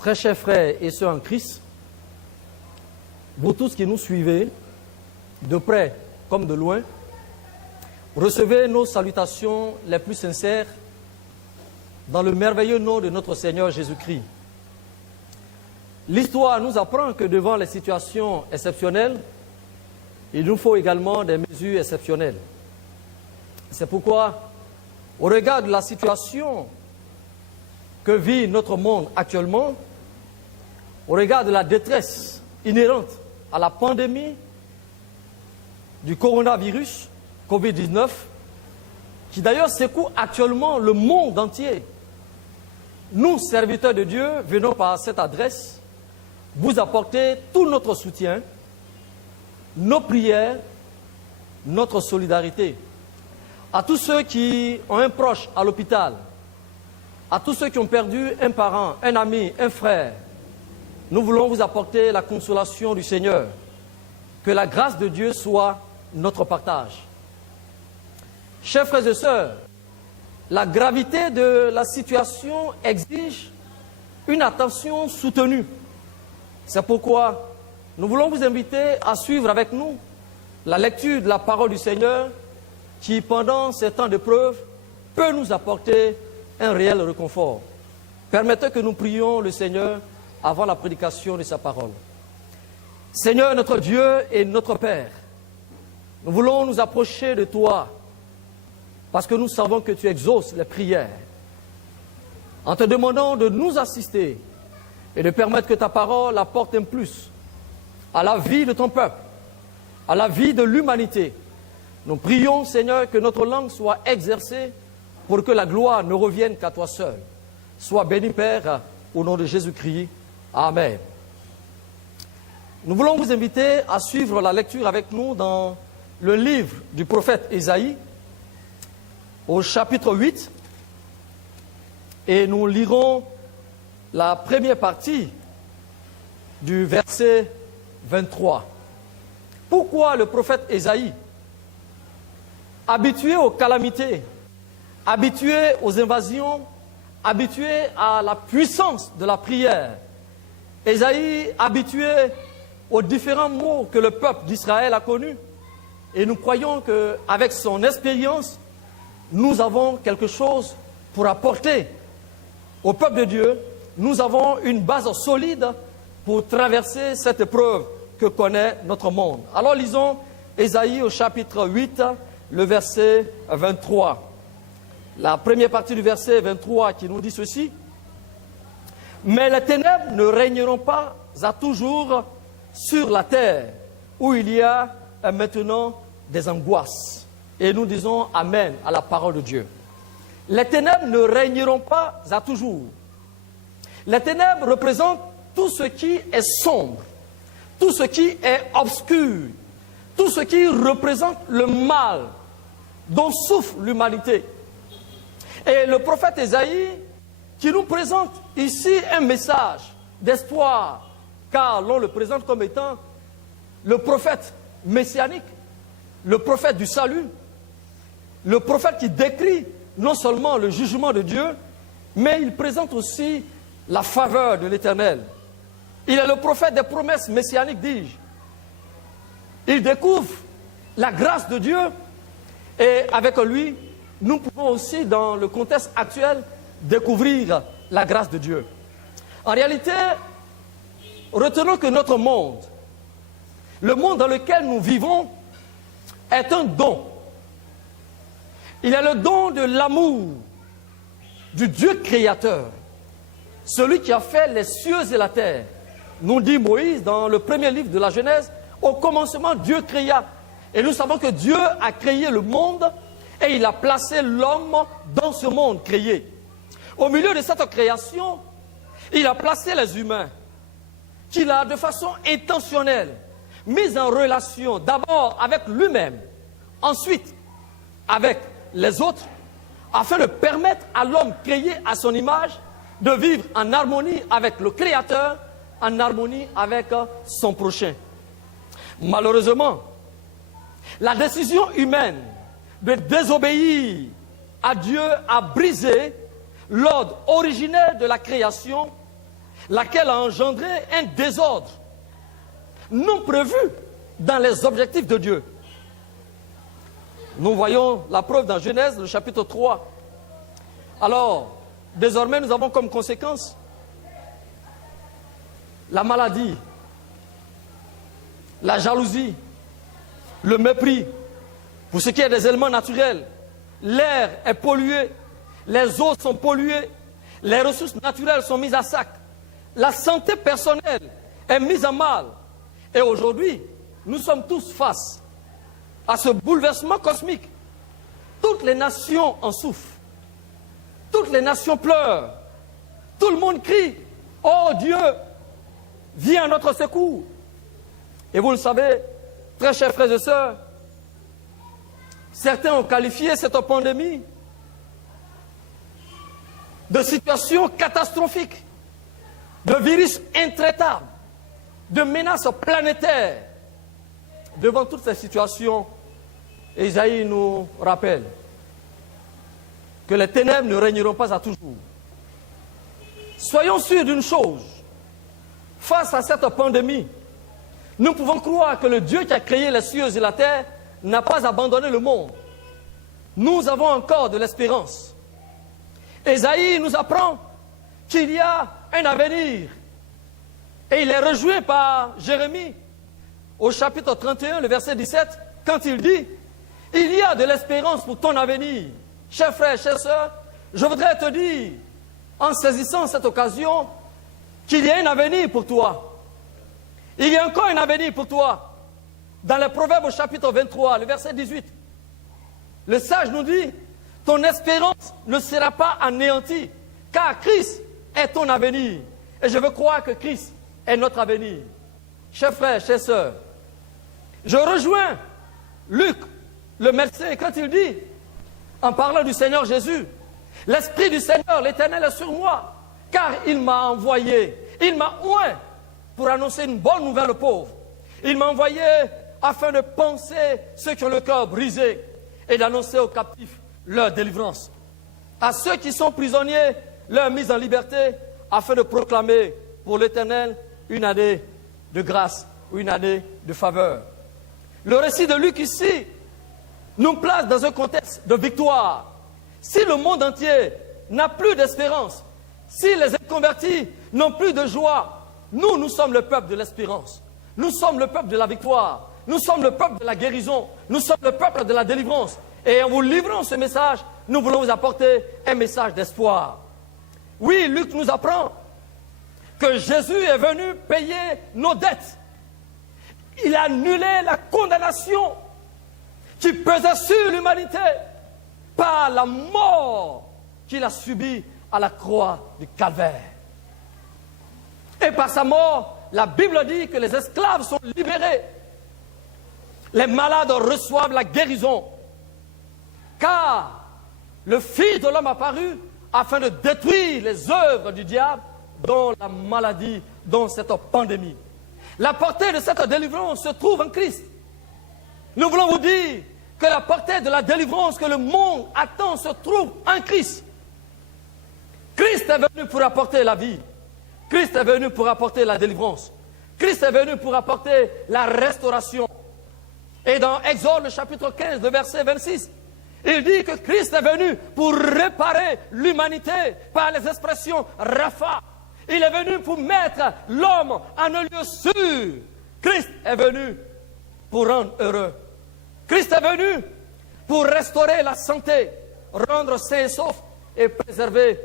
Très chers frères et sœurs en Christ, vous tous qui nous suivez, de près comme de loin, recevez nos salutations les plus sincères dans le merveilleux nom de notre Seigneur Jésus-Christ. L'histoire nous apprend que devant les situations exceptionnelles, il nous faut également des mesures exceptionnelles. C'est pourquoi, au regard de la situation que vit notre monde actuellement, au regard de la détresse inhérente à la pandémie du coronavirus, Covid-19, qui d'ailleurs secoue actuellement le monde entier, nous, serviteurs de Dieu, venons par cette adresse vous apporter tout notre soutien, nos prières, notre solidarité. À tous ceux qui ont un proche à l'hôpital, à tous ceux qui ont perdu un parent, un ami, un frère, nous voulons vous apporter la consolation du Seigneur. Que la grâce de Dieu soit notre partage. Chers frères et sœurs, la gravité de la situation exige une attention soutenue. C'est pourquoi nous voulons vous inviter à suivre avec nous la lecture de la parole du Seigneur qui, pendant ces temps d'épreuve, peut nous apporter un réel réconfort. Permettez que nous prions le Seigneur avant la prédication de sa parole. Seigneur, notre Dieu et notre Père, nous voulons nous approcher de toi parce que nous savons que tu exauces les prières. En te demandant de nous assister et de permettre que ta parole apporte un plus à la vie de ton peuple, à la vie de l'humanité. Nous prions, Seigneur, que notre langue soit exercée pour que la gloire ne revienne qu'à toi seul. Sois béni, Père, au nom de Jésus-Christ. Amen. Nous voulons vous inviter à suivre la lecture avec nous dans le livre du prophète Ésaïe, au chapitre 8, et nous lirons la première partie du verset 23. Pourquoi le prophète Ésaïe, habitué aux calamités, habitué aux invasions, habitué à la puissance de la prière, Ésaïe habitué aux différents maux que le peuple d'Israël a connus, et nous croyons qu'avec son expérience, nous avons quelque chose pour apporter au peuple de Dieu. Nous avons une base solide pour traverser cette épreuve que connaît notre monde. Alors lisons Ésaïe au chapitre 8, le verset 23. La première partie du verset 23 qui nous dit ceci. Mais les ténèbres ne régneront pas à toujours sur la terre, où il y a maintenant des angoisses. Et nous disons Amen à la parole de Dieu. Les ténèbres ne régneront pas à toujours. Les ténèbres représentent tout ce qui est sombre, tout ce qui est obscur, tout ce qui représente le mal dont souffre l'humanité. Et le prophète Ésaïe, qui nous présente ici un message d'espoir, car l'on le présente comme étant le prophète messianique, le prophète du salut, le prophète qui décrit non seulement le jugement de Dieu, mais il présente aussi la faveur de l'Éternel. Il est le prophète des promesses messianiques, dis-je. Il découvre la grâce de Dieu et avec lui, nous pouvons aussi, dans le contexte actuel, découvrir la grâce de Dieu. En réalité, retenons que notre monde, le monde dans lequel nous vivons, est un don. Il est le don de l'amour du Dieu créateur, celui qui a fait les cieux et la terre. Nous dit Moïse dans le premier livre de la Genèse, au commencement Dieu créa. Et nous savons que Dieu a créé le monde et il a placé l'homme dans ce monde créé. Au milieu de cette création, il a placé les humains qu'il a de façon intentionnelle mis en relation d'abord avec lui-même, ensuite avec les autres, afin de permettre à l'homme créé à son image de vivre en harmonie avec le Créateur, en harmonie avec son prochain. Malheureusement, la décision humaine de désobéir à Dieu a brisé l'ordre originel de la création laquelle a engendré un désordre non prévu dans les objectifs de Dieu. Nous voyons la preuve dans Genèse, le chapitre 3. Alors, désormais, nous avons comme conséquence la maladie, la jalousie, le mépris pour ce qui est des éléments naturels. L'air est pollué, les eaux sont polluées, les ressources naturelles sont mises à sac, la santé personnelle est mise à mal. Et aujourd'hui, nous sommes tous face à ce bouleversement cosmique. Toutes les nations en souffrent, toutes les nations pleurent, tout le monde crie « Oh Dieu, viens à notre secours !» Et vous le savez, très chers frères et sœurs, certains ont qualifié cette pandémie de situation catastrophique, de virus intraitable, de menace planétaire. Devant toutes ces situations, Ésaïe nous rappelle que les ténèbres ne régneront pas à toujours. Soyons sûrs d'une chose, face à cette pandémie, nous pouvons croire que le Dieu qui a créé les cieux et la terre n'a pas abandonné le monde. Nous avons encore de l'espérance. Ésaïe nous apprend qu'il y a un avenir. Et il est rejoint par Jérémie au chapitre 31, le verset 17, quand il dit « Il y a de l'espérance pour ton avenir. » Chers frères, chères sœurs, je voudrais te dire, en saisissant cette occasion, qu'il y a un avenir pour toi. Il y a encore un avenir pour toi. Dans le Proverbe au chapitre 23, le verset 18, le sage nous dit « Ton espérance ne sera pas anéantie, car Christ est ton avenir. » Et je veux croire que Christ est notre avenir. Chers frères, chères sœurs, je rejoins Luc, le médecin, quand il dit, en parlant du Seigneur Jésus, « L'Esprit du Seigneur, l'Éternel est sur moi, car il m'a envoyé, il m'a oint pour annoncer une bonne nouvelle aux pauvres. Il m'a envoyé afin de panser ceux qui ont le cœur brisé et d'annoncer aux captifs leur délivrance. À ceux qui sont prisonniers, leur mise en liberté, afin de proclamer pour l'Éternel une année de grâce ou une année de faveur. » Le récit de Luc ici nous place dans un contexte de victoire. Si le monde entier n'a plus d'espérance, si les inconvertis n'ont plus de joie, nous sommes le peuple de l'espérance. Nous sommes le peuple de la victoire. Nous sommes le peuple de la guérison. Nous sommes le peuple de la délivrance. Et en vous livrant ce message, nous voulons vous apporter un message d'espoir. Oui, Luc nous apprend que Jésus est venu payer nos dettes. Il a annulé la condamnation qui pesait sur l'humanité par la mort qu'il a subie à la croix du Calvaire. Et par sa mort, la Bible dit que les esclaves sont libérés. Les malades reçoivent la guérison. Car le Fils de l'homme a apparu afin de détruire les œuvres du diable, dont la maladie, dont cette pandémie. La portée de cette délivrance se trouve en Christ. Nous voulons vous dire que la portée de la délivrance que le monde attend se trouve en Christ. Christ est venu pour apporter la vie. Christ est venu pour apporter la délivrance. Christ est venu pour apporter la restauration. Et dans Exode, le chapitre 15, le verset 26, il dit que Christ est venu pour réparer l'humanité par les expressions Rapha. Il est venu pour mettre l'homme en un lieu sûr. Christ est venu pour rendre heureux. Christ est venu pour restaurer la santé, rendre sain et sauf et préserver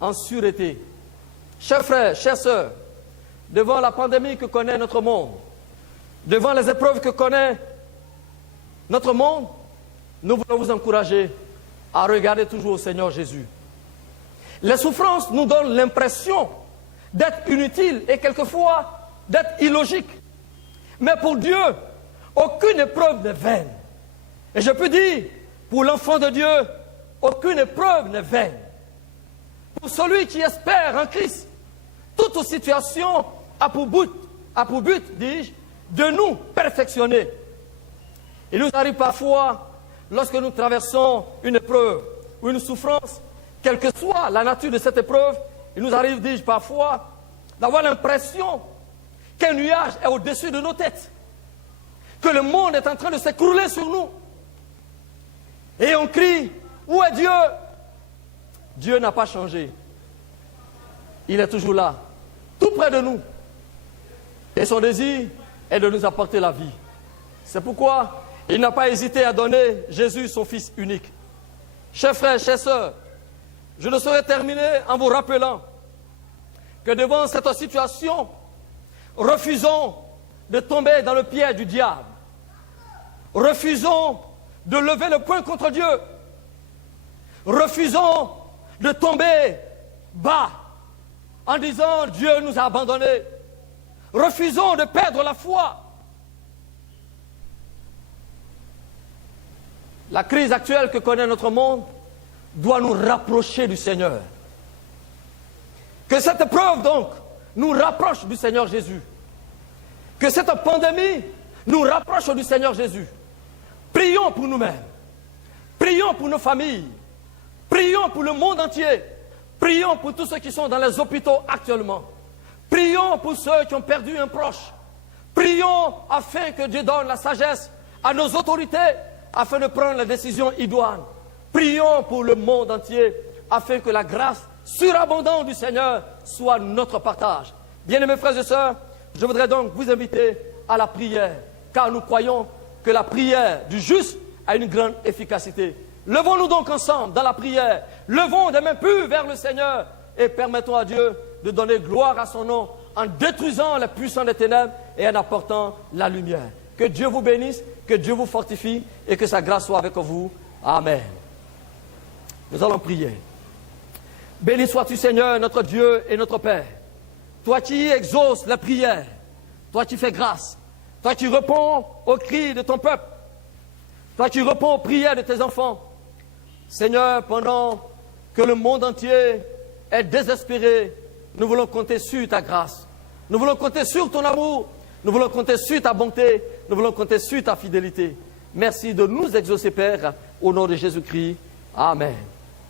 en sûreté. Chers frères, chères sœurs, devant la pandémie que connaît notre monde, devant les épreuves que connaît notre monde, nous voulons vous encourager à regarder toujours au Seigneur Jésus. Les souffrances nous donnent l'impression d'être inutiles et quelquefois d'être illogiques. Mais pour Dieu, aucune épreuve n'est vaine. Et je peux dire, pour l'enfant de Dieu, aucune épreuve n'est vaine. Pour celui qui espère en Christ, toute situation a pour but, dis-je, de nous perfectionner. Il nous arrive parfois, lorsque nous traversons une épreuve ou une souffrance, quelle que soit la nature de cette épreuve, il nous arrive, dis-je, parfois d'avoir l'impression qu'un nuage est au-dessus de nos têtes, que le monde est en train de s'écrouler sur nous. Et on crie, où est Dieu? Dieu n'a pas changé. Il est toujours là, tout près de nous. Et son désir est de nous apporter la vie. C'est pourquoi il n'a pas hésité à donner Jésus, son Fils unique. Chers frères, chères sœurs, je ne saurais terminer en vous rappelant que devant cette situation, refusons de tomber dans le piège du diable. Refusons de lever le poing contre Dieu. Refusons de tomber bas en disant Dieu nous a abandonnés. Refusons de perdre la foi. La crise actuelle que connaît notre monde doit nous rapprocher du Seigneur. Que cette épreuve donc nous rapproche du Seigneur Jésus. Que cette pandémie nous rapproche du Seigneur Jésus. Prions pour nous-mêmes. Prions pour nos familles. Prions pour le monde entier. Prions pour tous ceux qui sont dans les hôpitaux actuellement. Prions pour ceux qui ont perdu un proche. Prions afin que Dieu donne la sagesse à nos autorités afin de prendre les décisions idoines. Prions pour le monde entier afin que la grâce surabondante du Seigneur soit notre partage. Bien-aimés frères et sœurs, je voudrais donc vous inviter à la prière, car nous croyons que la prière du juste a une grande efficacité. Levons-nous donc ensemble dans la prière, levons des mains pures vers le Seigneur et permettons à Dieu de donner gloire à son nom en détruisant les puissants des ténèbres et en apportant la lumière. Que Dieu vous bénisse, que Dieu vous fortifie et que sa grâce soit avec vous. Amen. Nous allons prier. Béni sois-tu Seigneur, notre Dieu et notre Père. Toi qui exauces la prière, toi qui fais grâce, toi qui réponds aux cris de ton peuple, toi qui réponds aux prières de tes enfants. Seigneur, pendant que le monde entier est désespéré, nous voulons compter sur ta grâce. Nous voulons compter sur ton amour. Nous voulons compter sur ta bonté. Nous voulons compter sur ta fidélité. Merci de nous exaucer, Père, au nom de Jésus-Christ. Amen.